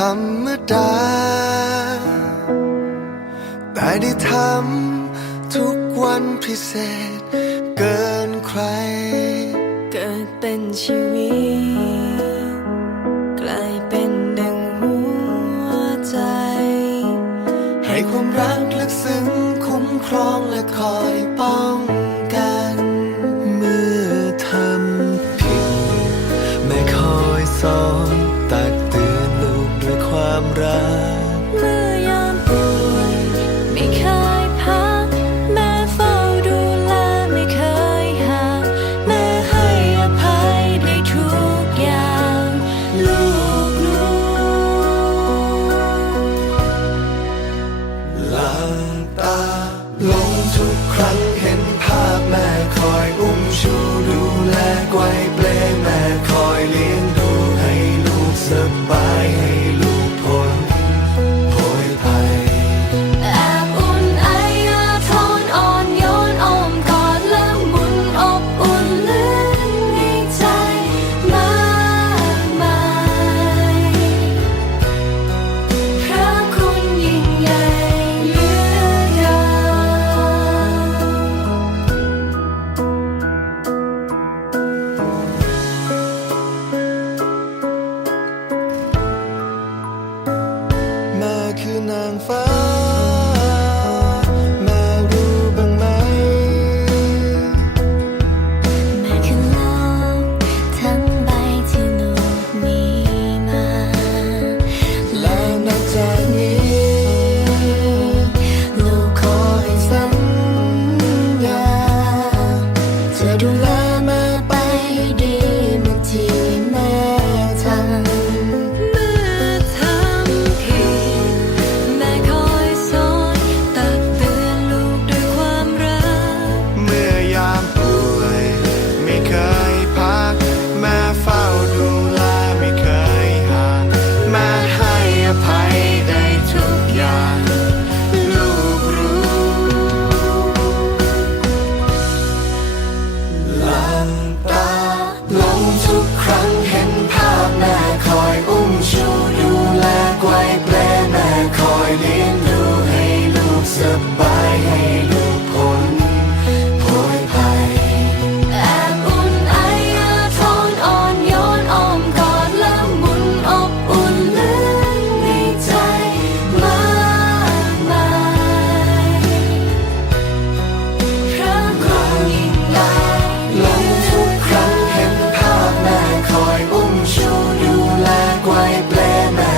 รรมดา แต่ได้ทำทุกวันพิเศษ เกินใคร เกิดเป็นชีวิต กลายเป็นดังหัวใจ ให้ความรัก ความรัก glena